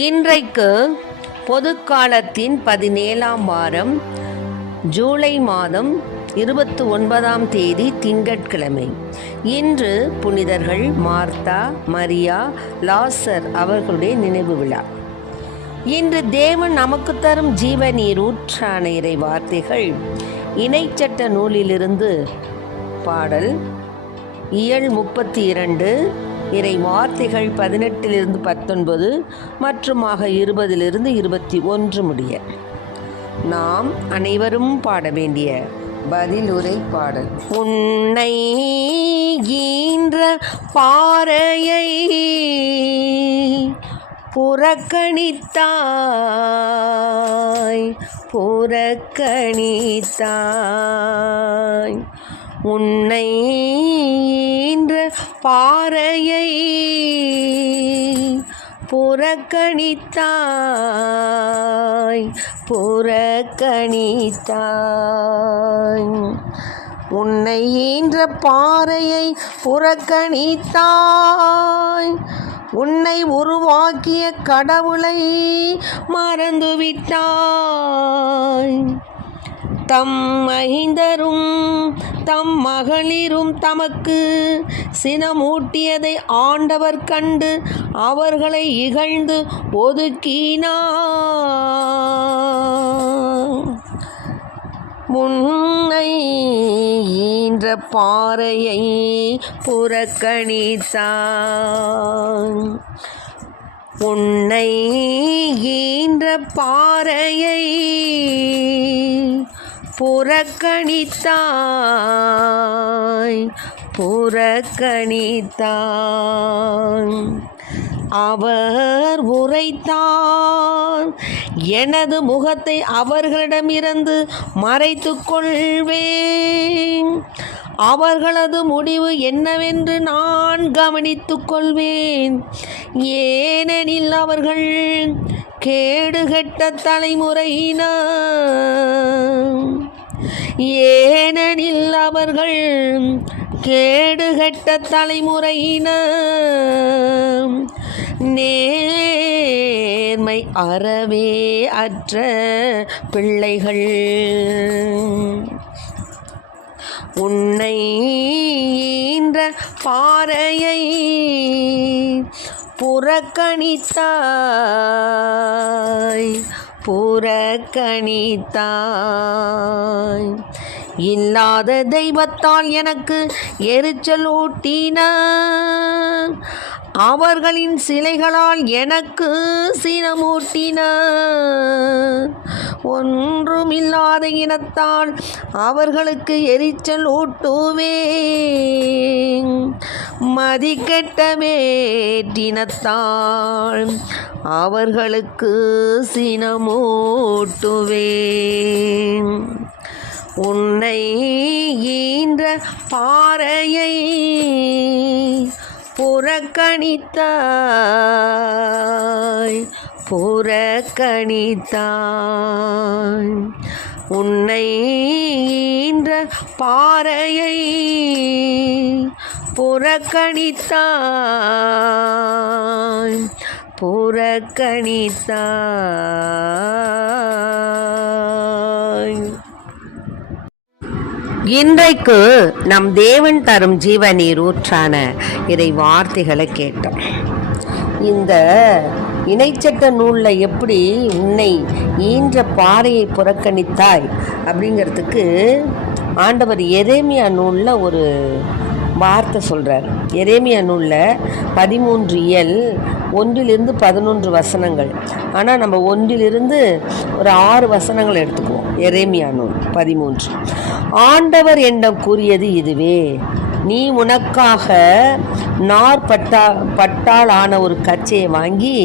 இன்றைக்கு பொதுக்காலத்தின் 17ஆம் வாரம் ஜூலை மாதம் 29ஆம் தேதி திங்கட்கிழமை. இன்று புனிதர்கள் மார்த்தா, மரியா, லாசர் அவர்களுடைய நினைவு விழா. இன்று தேவன் நமக்கு தரும் ஜீவ நீர் ஊற்றான இறை வார்த்தைகள் இணைச்சட்ட நூலிலிருந்து பாடல் இயல் 32, இறை வார்த்தைகள் 18 19 மற்றுமாக 20 21 முடிய. நாம் அனைவரும் பாட வேண்டிய பதிலுரை பாடல். உன்னை ஈன்ற பாறையை புறக்கணித்தாய் புறக்கணித்தாய். உன்னை ஈன்ற பாறையை புறக்கணித்தாய் புறக்கணித்தாய். உன்னை ஈன்ற பாறையை புறக்கணித்தாய். உன்னை உருவாக்கிய கடவுளை மறந்துவிட்டாய். தம் மைந்தரும் தம் மகளிரும் தமக்கு சினமூட்டியதை ஆண்டவர் கண்டு அவர்களை இகழ்ந்து ஒதுக்கினார். உன்னை ஈன்ற பாறையை புறக்கணித்தார். உன்னை ஈன்ற பாறையை புறக்கணித்தாய் புறக்கணித்தாய். அவர் உரைத்தார், எனது முகத்தை அவர்களிடமிருந்து மறைத்துக் கொள்வேன். அவர்களது முடிவு என்னவென்று நான் கவனித்துக் கொள்வேன். ஏனெனில் அவர்கள் கேடுகெட்ட தலைமுறையினர். ஏனெனில் அவர்கள் கேடுகெட்ட தலைமுறையினர். நேர்மை அறவே அற்ற பிள்ளைகள். உன்னை ஈன்ற பாறையை புறக்கணித்தாய் புறக்கணித்தாய். இல்லாத தெய்வத்தால் எனக்கு எரிச்சல் ஊட்டினார். அவர்களின் சிலைகளால் எனக்கு சினமூட்டினார். ஒன்றுமில்லாத இனத்தால் அவர்களுக்கு எரிச்சல் ஊட்டுவேன். மதிக்கெட்ட வேற்றினத்தால் அவர்களுக்கு சினமூட்டுவேன். உன்னை ஈன்ற பாறையை புறக்கணித்தாய் புறக்கணித்தாய். உன்னை ஈன்ற பாறையை புறக்கணித்தாய் புறக்கணித்தாய். இன்றைக்கு நம் தேவன் தரும் ஜீவநீர் ஊற்றான இறை வார்த்தைகளை கேட்டோம். இந்த இணைச்சட்ட நூலில் எப்படி உன்னை ஈன்ற பாறையை புறக்கணித்தாய் அப்படிங்கிறதுக்கு ஆண்டவர் எரேமியா நூலில் ஒரு வார்த்தை சொல்கிறார். எரேமியா நூலில் 13 இயல் 1 11 வசனங்கள். ஆனால் நம்ம 1 ஒரு 6 வசனங்கள் எடுத்துக்குவோம். எரேமியா நூல் 13. ஆண்டவர் என்னிடம் கூறியது இதுவே, நீ உனக்காக பட்டால் ஆன ஒரு கச்சையை வாங்கி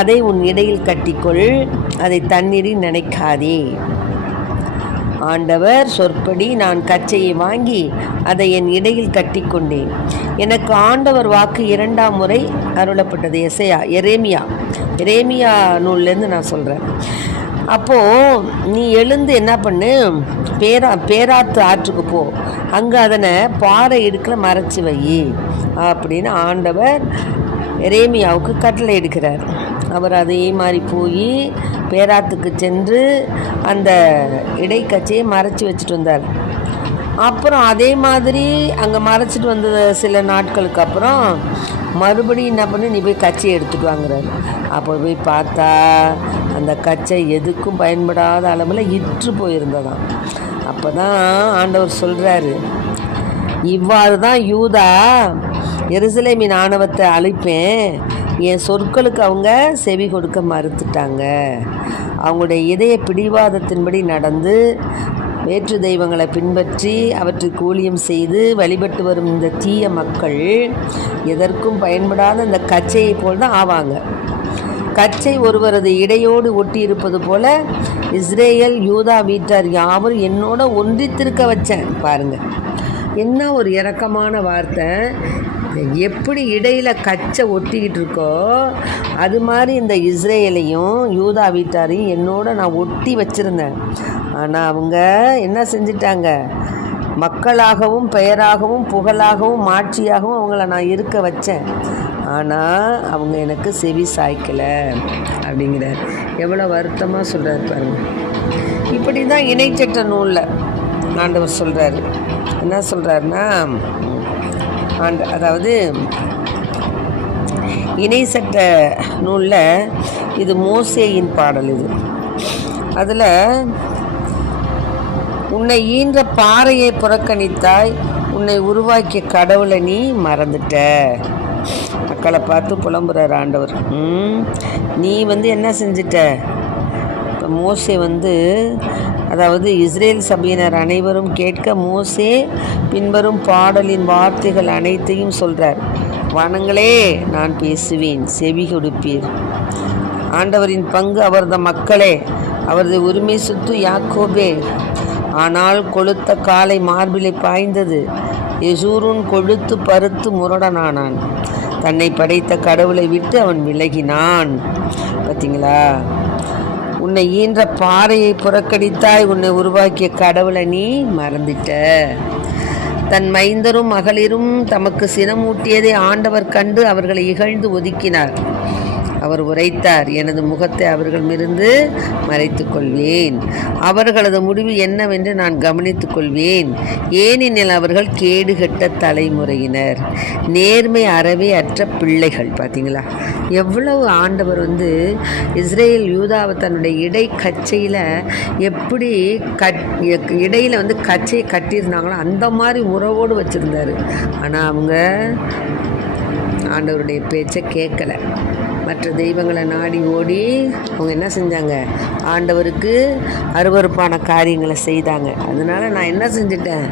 அதை உன் இடையில் கட்டிக்கொள், அதை தண்ணீரில் நினைக்காதே. ஆண்டவர் சொற்படி நான் கச்சையை வாங்கி அதை என் இடையில் கட்டிக்கொண்டேன். எனக்கு ஆண்டவர் வாக்கு 2ஆம் முறை அருளப்பட்டது. எரேமியா நூல்லேருந்து நான் சொல்கிறேன். அப்போது நீ எழுந்து என்ன பண்ணு, பேராத்து ஆற்றுக்கு போ, அங்கே அதனை பாறை இடுக்கில் மறைச்சி வை அப்படின்னு ஆண்டவர் எரேமியாவுக்கு கட்டளை எடுக்கிறார். அவர் அதே மாதிரி போய் பேராத்துக்கு சென்று அந்த இடைக்கச்சையை மறைச்சி வச்சுட்டு வந்தார். அப்புறம் அதே மாதிரி அங்கே மறைச்சிட்டு வந்த சில நாட்களுக்கு அப்புறம் மறுபடியும் என்ன பண்ணி, நீ போய் கச்சையை எடுத்துகிட்டு வாங்குறாரு. அப்போ போய் பார்த்தா அந்த கச்சை எதுக்கும் பயன்படாத அளவில் இற்று போயிருந்ததாம். அப்போ தான் ஆண்டவர் சொல்கிறாரு, இவ்வாறு தான் யூதா எருசலேமின் ஆணவத்தை அழிப்பேன், என் சொற்களுக்கு அவங்க செவி கொடுக்க மறுத்துட்டாங்க. அவங்களுடைய இதய பிடிவாதத்தின்படி நடந்து வேற்று தெய்வங்களை பின்பற்றி அவற்றுக்கு ஊழியம் செய்து வழிபட்டு வரும் இந்த தீய மக்கள் எதற்கும் பயன்படாத இந்த கச்சையை போல் தான் ஆவாங்க. கச்சை ஒருவரது இடையோடு ஒட்டி இருப்பது போல இஸ்ரேல் யூதா வீட்டார் யாவரும் என்னோட ஒன்றித்திருக்க வச்சேன். பாருங்க, என்ன ஒரு இரக்கமான வார்த்தை. எப்படி இடையில் கச்சை ஒட்டிக்கிட்டு இருக்கோ அது மாதிரி இந்த இஸ்ரேலையும் யூதா வீட்டாரையும் என்னோட நான் ஒட்டி வச்சுருந்தேன். ஆனால் அவங்க என்ன செஞ்சிட்டாங்க, மக்களாகவும் பெயராகவும் புகழாகவும் மாட்சியாகவும் அவங்கள நான் இருக்க வச்சேன். ஆனால் அவங்க எனக்கு செவி சாய்க்கலை அப்படிங்கிறார். எவ்வளோ வருத்தமாக சொல்கிறார் பாருங்க. இப்படி தான் இணைச்சட்ட நூலில் ஆண்டவர் சொல்கிறாரு. என்ன சொல்கிறாருன்னா, அதாவது இணை சட்ட நூலில் இது மோசேயின் பாடல். இது அதில் உன்னை ஈன்ற பாறையை புறக்கணித்தாய், உன்னை உருவாக்கிய கடவுளை நீ மறந்துட்ட. மக்களை பார்த்து புலம்புறார் ஆண்டவர். நீ என்ன செஞ்சிட்ட? இப்போ மோசே அதாவது இஸ்ரேல் சபையினர் அனைவரும் கேட்க மோசே பின்வரும் பாடலின் வார்த்தைகள் அனைத்தையும் சொல்கிறார். வானங்களே, நான் பேசுவேன், செவி கொடுப்பீர். ஆண்டவரின் பங்கு அவரது மக்களே, அவரது உரிமை சொத்து யாக்கோபே. ஆனால் கொளுத்த காலை மார்பிலை பாய்ந்தது, யெசூரூன் கொழுத்து பருத்து முரடனானான். தன்னை படைத்த கடவுளை விட்டு அவன் விலகினான். பார்த்தீங்களா? உன்னை ஈன்ற பாறையை புறக்கணித்தாய், உன்னை உருவாக்கிய கடவுளை நீ மறந்துட்ட. தன் மைந்தரும் மகளிரும் தமக்கு சினமூட்டியதை ஆண்டவர் கண்டு அவர்களை இகழ்ந்து ஒதுக்கினார். அவர் உரைத்தார், எனது முகத்தை அவர்களிடமிருந்து மறைத்து கொள்வேன், அவர்களது முடிவு என்னவென்று நான் கவனித்துக் கொள்வேன். ஏனெனில் அவர்கள் கேடுகட்ட தலைமுறையினர், நேர்மை அறவே அற்ற பிள்ளைகள். பார்த்தீங்களா எவ்வளவு ஆண்டவர் இஸ்ரேல் யூதாவை தன்னுடைய இடை கச்சையில் எப்படி இடையில் கச்சையை கட்டியிருந்தாங்களோ அந்த மாதிரி உறவோடு வச்சுருந்தார். ஆனால் அவங்க ஆண்டவருடைய பேச்சை கேட்கலை. மற்ற தெய்வங்களை நாடி ஓடி அவங்க என்ன செஞ்சாங்க, ஆண்டவருக்கு அருவருப்பான காரியங்களை செய்தாங்க. அதனால் நான் என்ன செஞ்சிட்டேன்,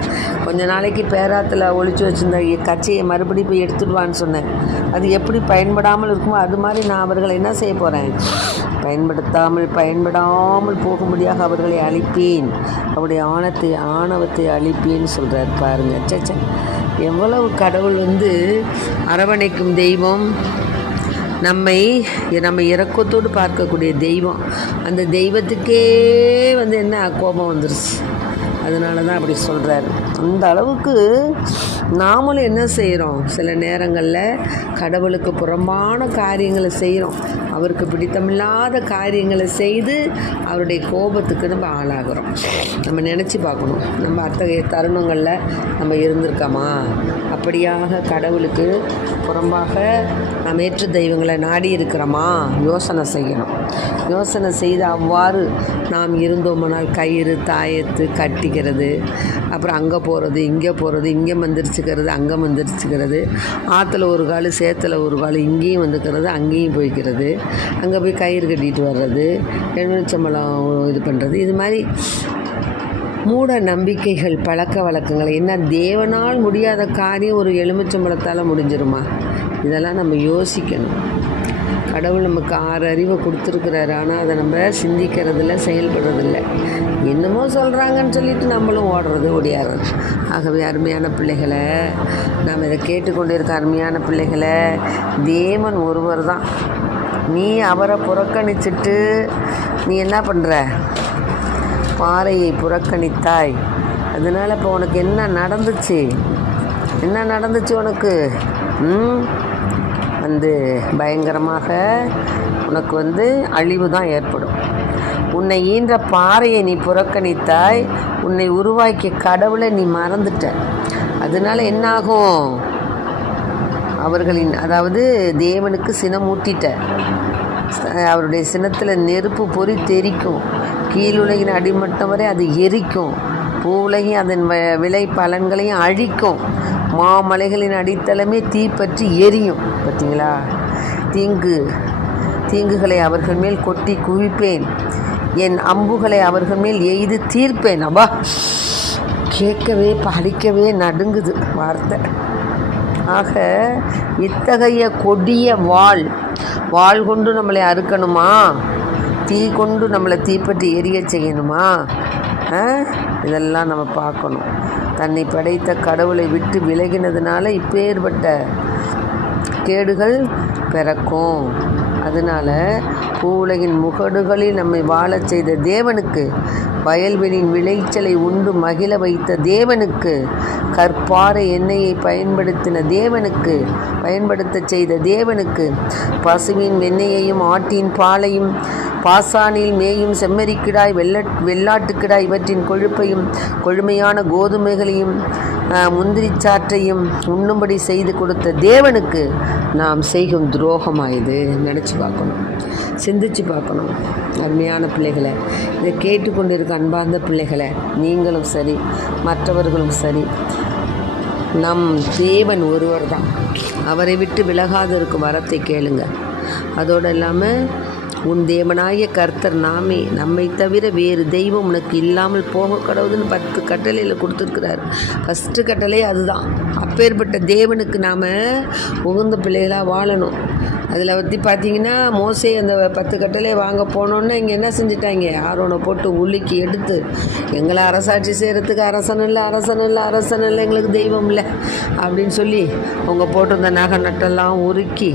கொஞ்ச நாளைக்கு பேராத்தில் ஒழிச்சு வச்சுருந்த கச்சையை மறுபடியும் போய் எடுத்துடுவான்னு சொன்னேன். அது எப்படி பயன்படாமல் இருக்குமோ அது மாதிரி நான் அவர்களை என்ன செய்ய போகிறேன், பயன்படாமல் போகும்படியாக அவர்களை அழிப்பேன், அவருடைய ஆணவத்தை அழிப்பேன்னு சொல்கிறார். பாருங்கள், சச்சா எவ்வளவு கடவுள் அரவணைக்கும் தெய்வம், நம்ம இரக்கத்தோடு பார்க்கக்கூடிய தெய்வம். அந்த தெய்வத்துக்கே என்ன கோபம் வந்துருச்சு. அதனால தான் அப்படி சொல்கிறாரு. அந்த அளவுக்கு நாமளும் என்ன செய்கிறோம், சில நேரங்களில் கடவுளுக்கு புறம்பான காரியங்களை செய்கிறோம். அவருக்கு பிடித்தமில்லாத காரியங்களை செய்து அவருடைய கோபத்துக்கு நம்ம ஆளாகிறோம். நம்ம நினச்சி பார்க்கணும், நம்ம அத்தகைய தருணங்களில் நம்ம இருந்திருக்கோமா? அப்படியாக கடவுளுக்கு புறம்பாக நாம் ஏற்று தெய்வங்களை நாடி இருக்கிறோமா? யோசனை செய்யணும். யோசனை செய்து அவ்வாறு நாம் இருந்தோம்னால் கயிறு தாயத்து கட்டிக்கிறது, அப்புறம் அங்கே போகிறது இங்கே போகிறது, இங்கே மந்திரிச்சுக்கிறது அங்கே மந்திரிச்சுக்கிறது, ஆற்றுல ஒரு கால் சேத்துல ஒரு கால் இங்கேயும் வந்துக்கிறது அங்கேயும் போய்க்கிறது, அங்கே போய் கயிறு கட்டிட்டு வர்றது, எலுமிச்சம்பழம் இது பண்ணுறது, இது மாதிரி மூட நம்பிக்கைகள் பழக்க வழக்கங்கள். என்ன தேவனால் முடியாத காரியம் ஒரு எலுமிச்சம்பழத்தால் முடிஞ்சிருமா? இதெல்லாம் நம்ம யோசிக்கணும். கடவுள் நமக்கு 6 அறிவை கொடுத்துருக்குறாரு, ஆனால் அதை நம்ம சிந்திக்கிறதில்ல, செயல்படுறதில்ல. என்னமோ சொல்கிறாங்கன்னு சொல்லிட்டு நம்மளும் ஓடியாடுறது. ஆகவே அருமையான பிள்ளைகளை, நாம் இதை கேட்டுக்கொண்டு இருக்க அருமையான பிள்ளைகளை, தேவன் ஒருவர் தான். நீ அவரை புறக்கணிச்சிட்டு நீ என்ன பண்ணுற, பாறையை புறக்கணித்தாய். அதனால் இப்போ உனக்கு என்ன நடந்துச்சு உனக்கு? பயங்கரமாக உனக்கு அழிவு தான் ஏற்படும். உன்னை ஈன்ற பாறையை நீ புறக்கணித்தாய், உன்னை உருவாக்கிய கடவுளை நீ மறந்துட்ட. அதனால என்னாகும்? அதாவது தேவனுக்கு சினம் ஊட்டிட்ட. அவருடைய சினத்தில் நெருப்பு பொறி தெரிக்கும். கீழுலகின் அடிமட்டம் வரை அது எரிக்கும். பூவுலகின் அதன் விளை பலன்களையும் அழிக்கும். மாமலைகளின் அடித்தளமே தீப்பற்றி எரியும். பார்த்தீங்களா? தீங்குகளை அவர்கள் மேல் கொட்டி குவிப்பேன், என் அம்புகளை அவர்கள் மேல் எய்து தீர்ப்பேன். அப்பா, கேட்கவே படிக்கவே நடுங்குது வார்த்தை. ஆக இத்தகைய கொடிய வாள் கொண்டு நம்மளை அறுக்கணுமா? தீ கொண்டு நம்மளை தீப்பற்றி எரிய செய்யணுமா? இதெல்லாம் நம்ம பார்க்கணும். தன்னை படைத்த கடவுளை விட்டு விலகினதுனால இப்பேற்பட்ட கேடுகள் பிறக்கும். அதனால் பூவுலகின் முகடுகளில் நம்மை வாழச் செய்த தேவனுக்கு, வயல்வெளியின் விளைச்சலை உண்டு மகிழ வைத்த தேவனுக்கு, கற்பாறை எண்ணெயை பயன்படுத்த செய்த தேவனுக்கு, பசுவின் வெண்ணெயையும் ஆட்டின் பாலையும் பாசானில் மேயும் செம்மறிக்கிடாய் வெள்ளாட்டுக்கிடாய் இவற்றின் கொழுப்பையும் கொழுமையான கோதுமைகளையும் முந்திரிச்சாற்றையும் உண்ணும்படி செய்து கொடுத்த தேவனுக்கு நாம் செய்கும் துரோகமாயுது. நினச்சி பார்க்கணும், சிந்திச்சு பார்க்கணும். அருமையான பிள்ளைகளை, இதை கேட்டுக்கொண்டிருக்க அன்பார்ந்த பிள்ளைகளை, நீங்களும் சரி மற்றவர்களும் சரி, நம் தேவன் ஒருவர் தான். அவரை விட்டு விலகாத இருக்கும் வரத்தை கேளுங்க. அதோடு இல்லாமல் உன் தேவனாய கர்த்தர் நாமே, நம்மை தவிர வேறு தெய்வம் உனக்கு இல்லாமல் போக கடவுதுன்னு 10 கட்டளையில் கொடுத்துருக்கிறார். ஃபஸ்ட்டு கட்டளை அதுதான். அப்பேற்பட்ட தேவனுக்கு நாம் உகந்த பிள்ளைகளாக வாழணும். அதில் பற்றி பார்த்தீங்கன்னா, மோசே அந்த 10 கட்டளை வாங்க போனோன்னு இங்கே என்ன செஞ்சிட்டாங்க? ஆரோனை போட்டு உலுக்கி எடுத்து, எங்களை அரசாட்சி செய்கிறதுக்கு அரசன் இல்லை, எங்களுக்கு தெய்வம் இல்லை அப்படின்னு சொல்லி அவங்க போட்டிருந்த நகை நட்டெல்லாம் உருக்கி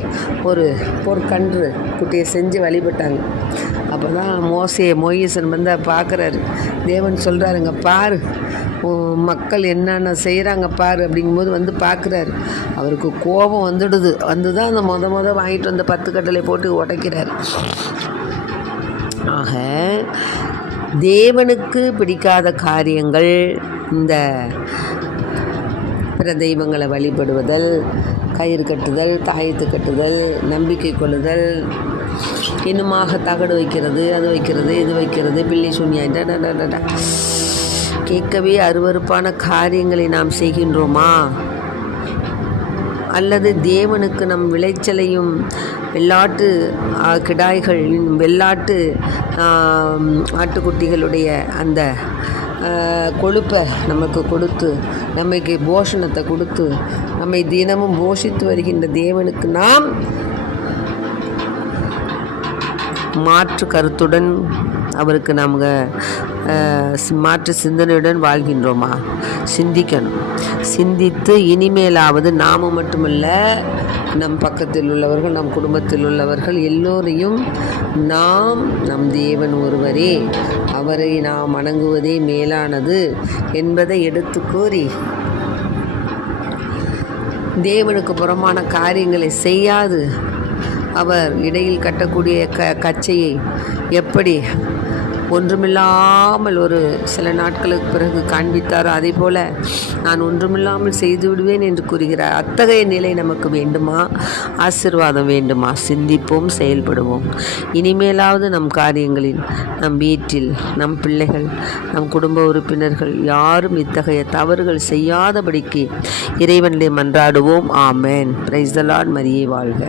ஒரு பொற்கன்று குட்டியை செஞ்சு வழிபட்டாங்க. அப்போ தான் மோயிசன் பார்க்குறாரு. தேவன் சொல்கிறாருங்க, பாரு மக்கள் என்னென்ன செய்கிறாங்க பாரு அப்படிங்கும்போது பார்க்குறாரு. அவருக்கு கோபம் வந்து தான் அந்த முத வாங்கிட்டு வந்த 10 கட்டளை போட்டு உடைக்கிறார். ஆக தேவனுக்கு பிடிக்காத காரியங்கள் இந்த பிற தெய்வங்களை வழிபடுவதல், கயிறு கட்டுதல், தாயத்து கட்டுதல், நம்பிக்கை கொள்ளுதல், இன்னுமாக தகடு வைக்கிறது, அது வைக்கிறது, இது வைக்கிறது, பில்லி சூன்யா, கேட்கவே அருவருப்பான காரியங்களை நாம் செய்கின்றோமா? அல்லது தேவனுக்கு நம் விளைச்சலையும் வெள்ளாட்டு கிடாய்களின் வெள்ளாட்டு ஆட்டுக்குட்டிகளுடைய அந்த கொழுப்பை நமக்கு கொடுத்து, நமக்கு போஷணத்தை கொடுத்து, நம்மை தினமும் போஷித்து வருகின்ற தேவனுக்கு நாம் மாற்று கருத்துடன், அவருக்கு மாற்று சிந்தனையுடன் வாழ்கின்றோமா? சிந்திக்கணும். சிந்தித்து இனிமேலாவது நாம மட்டுமல்ல, நம் பக்கத்தில் உள்ளவர்கள், நம் குடும்பத்தில் உள்ளவர்கள் எல்லோரையும் நம் தேவன் ஒருவரே, அவரை நாம் வணங்குவதே மேலானது என்பதை எடுத்து கூறி, தேவனுக்கு புறமான காரியங்களை செய்யாது அவர் இடையில் கட்டக்கூடிய கச்சையை எப்படி ஒன்றுமில்லாமல் ஒரு சில நாட்களுக்கு பிறகு காண்பித்தாரோ, அதே போல் நான் ஒன்றுமில்லாமல் செய்து விடுவேன் என்று கூறுகிறார். அத்தகைய நிலை நமக்கு வேண்டுமா? ஆசீர்வாதம் வேண்டுமா? சிந்திப்போம், செயல்படுவோம். இனிமேலாவது நம் காரியங்களில், நம் வீட்டில், நம் பிள்ளைகள், நம் குடும்ப உறுப்பினர்கள் யாரும் இத்தகைய தவறுகள் செய்யாதபடிக்கு இறைவனிலே மன்றாடுவோம். ஆமென். Praise the Lord. மரியே வாழ்க.